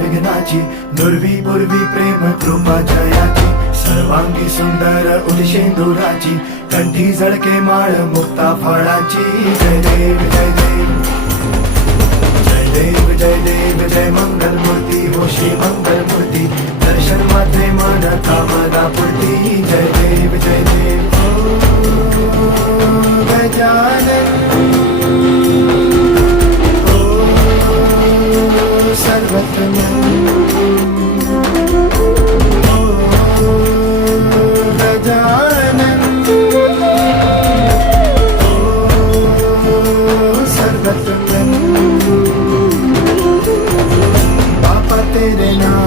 विघ्नाची दुर्वी पूर्वी प्रेम कृपा जयाची सर्वांगी सुंदर उदिशेंदुराची कंठी झळके माळ मुक्ता फळाची जय देव जय देव जय देव जय देव जय मंगल मूर्ती हो श्री मंगल मूर्ती दर्शन मात्रे मन कामना पूर्ती जय देव जय देव ओ गजानन सर्वत्र गजानन सर्वत्र बापा तेरे नाम